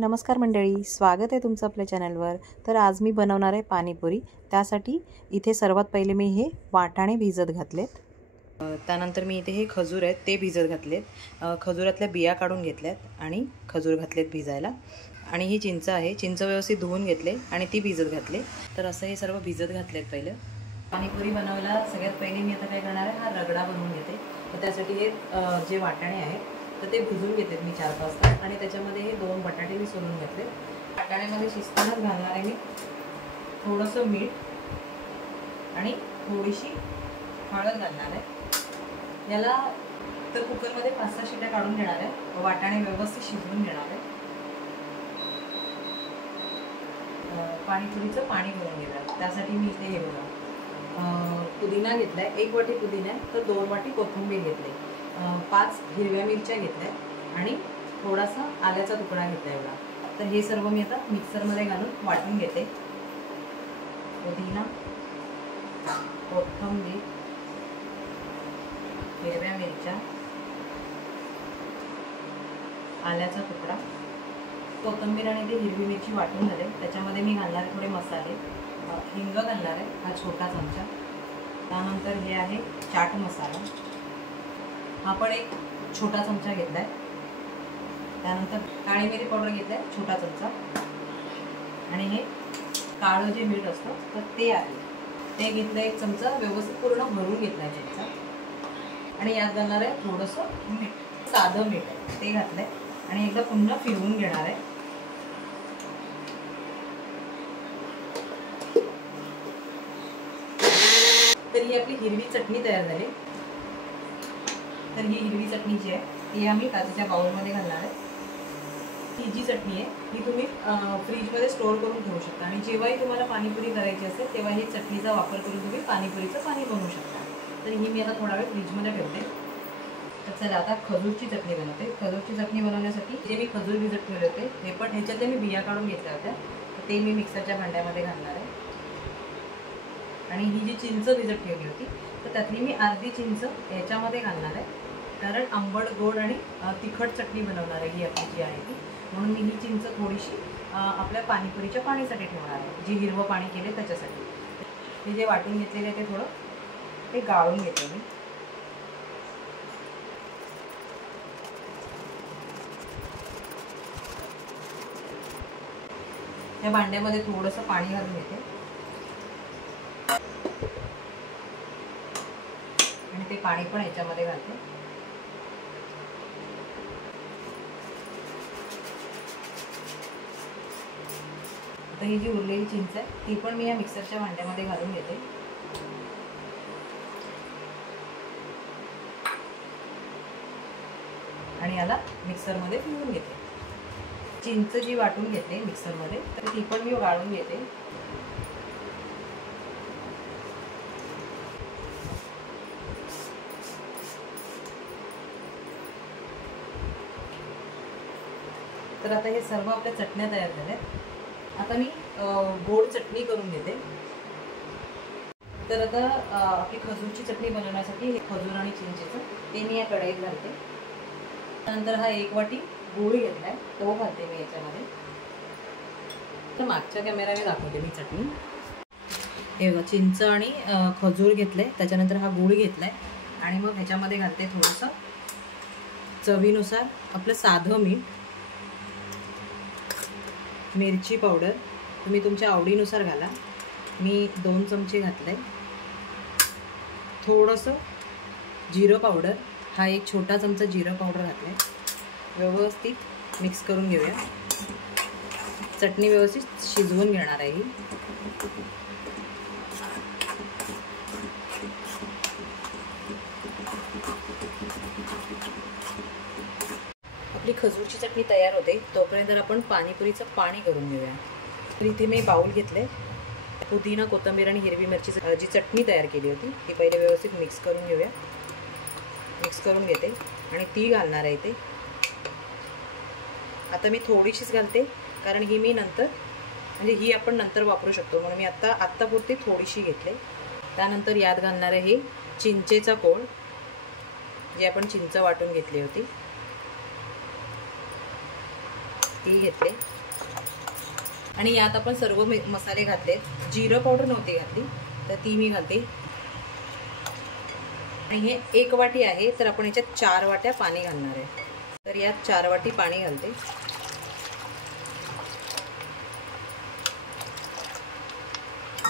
नमस्कार मंडळी, स्वागत आहे तुमचं आपल्या चॅनलवर। तर आज मी बनवणार आहे पाणीपुरी। त्यासाठी इथे सर्वात पहिले मी हे वाटाणे भिजत घातलेत। त्यानंतर मी इथे हे खजूर आहेत ते भिजत घातलेत। खजुरातल्या बिया काढून घेतल्यात आणि खजूर घातलेत भिजायला। आणि ही चिंच आहे, चिंच व्यवस्थित धुवून घेतले आणि ती भिजत घातले। तर असं हे सर्व भिजत घातलेत। पहिलं पाणीपुरी बनवायला सगळ्यात पहिले मी आता काय करणार आहे, हा रगडा बनवून घेते। तर त्यासाठी हे जे वाटाणे आहेत तर ते भिजून घेतलेत मी 4-5 तास आणि त्याच्यामध्ये हे 2 बटाटे मी सोलून घेतले। वाटाण्यामध्ये शिजतानाच घालणार आहे मी थोडंसं मीठ आणि थोडीशी हळद घालणार आहे। याला तर कुकरमध्ये 5-6 शिट्या काढून घेणार आहे। वाटाणे व्यवस्थित शिजवून घेणार आहे। पाणीपुरीचं पाणी करून घेणार, त्यासाठी मी इथे हे बघा पुदिना घेतलाय, 1 वाटी पुदिना आहे तर 2 वाटी कोथिंबीर घेतली, 5 हिरव्या मिरच्या घेतल्या आणि थोडासा आल्याचा तुकडा घेतला एवढा। तर हे सर्व मी आता मिक्सरमध्ये घालून वाटून घेते। पुदिना, कोथिंबीर, हिरव्या मिरच्या, आल्याचा तुकडा, कोथिंबीर आणि ते हिरवी मिरची वाटून झाले। त्याच्यामध्ये मी घालणार आहे थोडे मसाले, हिंग घालणार आहे हा छोटा चमचा, त्यानंतर हे आहे चाट मसाला, हा पण 1 छोटा चमचा घेतलाय, त्यानंतर काळी मिरी पावडर घेतलाय छोटा चमचा, आणि हे काळं जे मीठ असतं तर ते आहे ते घेतलं 1 चमचा, व्यवस्थित पूर्ण भरून घेतलाय चमचा। आणि यात घालणार आहे थोडंसं मीठ, साधं मीठ आहे ते घातलंय आणि एकदा पुन्हा फिरवून घेणार आहे। तर ही आपली हिरवी चटणी तयार झाली। तर ही हिरवी चटणी जी आहे ती आम्ही काचेच्या बाउलमध्ये घालणार आहे। ही जी चटणी आहे ही तुम्ही फ्रीजमध्ये स्टोअर करून ठेवू शकता आणि जेव्हाही तुम्हाला पाणीपुरी करायची असेल तेव्हा ही चटणीचा वापर करून तुम्ही पाणीपुरीचं पाणी बनवू शकता। तर ही मी आता थोडा वेळ फ्रीजमध्ये ठेवते। तर चला आता खजूरची चटणी बनवते। खजूरची चटणी बनवण्यासाठी जे मी खजूर भिजत ठेवले होते हे पण ह्याच्यातले मी बिया काढून घेतल्या होत्या, तर ते मी मिक्सरच्या भांड्यामध्ये घालणार आहे। आणि ही जी चिंच भिजत ठेवली होती तर त्यातली मी अर्धी चिंच याच्यामध्ये घालणार आहे, कारण आंबट गोड आणि तिखट चटणी बनवणार आहे ही आपली जी आहे ती, म्हणून मी ही चिंच थोडीशी आपल्या पाणीपुरीच्या पाणीसाठी ठेवणार आहे, जी हिरवं पाणी केले त्याच्यासाठी। हे जे वाटून घेतलेले ते थोडं ते गाळून घेते मी। या भांड्यामध्ये थोडंसं पाणी घालून घेते आणि ते पाणी पण याच्यामध्ये घालते। आता ही जी उरलेली चिंच आहे ती पण मी या मिक्सरच्या भांड्यामध्ये घालून घेते आणि याला मिक्सरमध्ये फिरवून घेते। चिंच जी वाटून घेतली मिक्सरमध्ये तर ती पण मी गाळून घेते। तर आता हे सर्व आपल्या चटण्या तयार झाल्या। आता मी गोड चटणी करून घेते। तर आता आपली खजूरची चटणी बनवण्यासाठी हे खजूर आणि चिंचेचं ते मी या कढईत घालते। नंतर हा 1 वाटी गूळ घेतलाय तो घालते मी याच्यामध्ये। तर मागच्या कॅमेराने दाखवते मी चटणी। हे बघा चिंच आणि खजूर घेतले, त्याच्यानंतर हा गूळ घेतलाय आणि मग ह्याच्यामध्ये घालते थोडंसं चवीनुसार आपलं साधं मीठ, मिरची पावडर तुम्ही तुमच्या आवडीनुसार घाला, मी 2 चमचे घातले, थोडंसं जिरं पावडर, हा 1 छोटा चमचा जिरं पावडर घातले। व्यवस्थित मिक्स करून घेऊया। चटणी व्यवस्थित शिजवून घेणार आहे ही। आपली खजूरची चटणी तयार होते तोपर्यंत आपण पाणीपुरीचं पाणी करून घेऊया। तर इथे मी बाउल घेतले, पुदिना, कोथिंबीर आणि हिरवी मिरचीची जी चटणी तयार केली होती ती पहिले व्यवस्थित मिक्स करून घेऊया। मिक्स करून घेते आणि ती घालणार आहे इथे। आता मी थोडीशीच घालते कारण ही मी नंतर म्हणजे ही आपण नंतर वापरू शकतो, म्हणून मी आत्तापुरती थोडीशी घेतली। त्यानंतर यात घालणार आहे हे चिंचेचा कोळ, जे आपण चिंच वाटून घेतली होती ती घेतले आणि यात आपण सर्व मसाले घातले. जिरं पावडर नव्हती घातली तर ती मी घालते. आणि हे 1 वाटी आहे तर आपण याच्यात 4 वाट्या पाणी घालणार आहे. तर यात 4 वाटी पाणी घालते.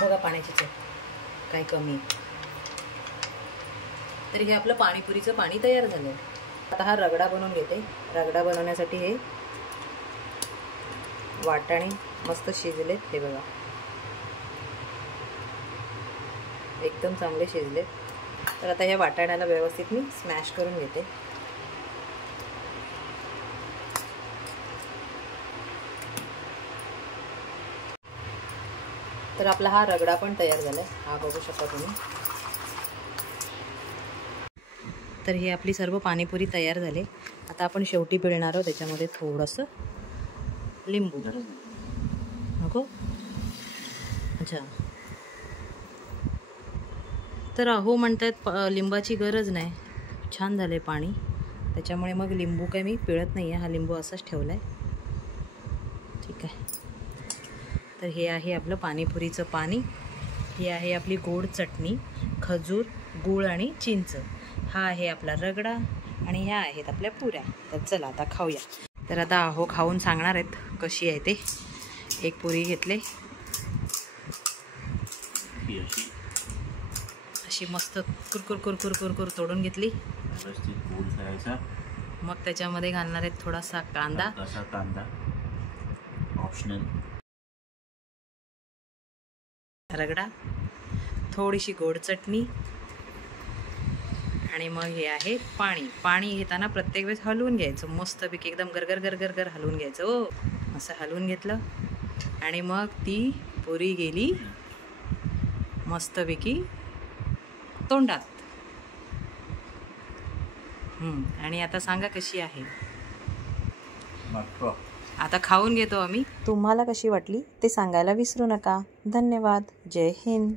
बघा पाण्याची चव काय कमी आहे. तर हे आपलं पाणीपुरीचं पाणी तयार झालं. आता हा रगडा बनवून घेते. रगडा बनवण्यासाठी हे वाटाणे मस्त शिजलेत. हे बघा एकदम चांगले शिजलेत. तर आता ह्या वाटाण्याला व्यवस्थित मी स्मॅश करून घेते. तर आपला हा रगडा पण तयार झालाय. हा बघू शकता तुम्ही. तर ही आपली सर्व पाणीपुरी तयार झाली. आता आपण शेवटी पिळणार आहोत त्याच्यामध्ये थोडंसं लिंबू. नको अच्छा. तर अहो म्हणतात लिंबाची गरज नाही. छान झाले पाणी त्याच्यामुळे मग लिंबू काय मी पिळत नाही आहे. हा लिंबू असाच ठेवला आहे. ठीक आहे. तर हे आहे आपलं पाणीपुरीचं पाणी. ही आहे आपली गोड चटणी, खजूर, गूळ आणि चिंच. हा आहे आपला रगडा आणि ह्या आहेत आपल्या पुऱ्या. तर चला आता खाऊया. तर आता अहो खाऊन सांगणार आहेत कशी आहे ते. एक पुरी घेतले अशी मस्त कुरकुर कुरकुर कुरकुर तोडून घेतली. मग त्याच्यामध्ये घालणार आहेत थोडासा कांदा. ऑप्शनल. रगडा, थोडीशी गोड चटणी आणि मग हे आहे पाणी. पाणी घेताना प्रत्येक वेळेस हलवून घ्यायचं मस्तपैकी. एकदम गरगर गरगर गर हलवून घ्यायचं. ओ असं हलवून घेतलं आणि मग ती पुरी गेली मस्तपैकी तोंडात. आणि आता सांगा कशी आहे. आता खाऊन घेतो आम्ही. तुम्हाला कशी वाटली ते सांगायला विसरू नका. धन्यवाद. जय हिंद.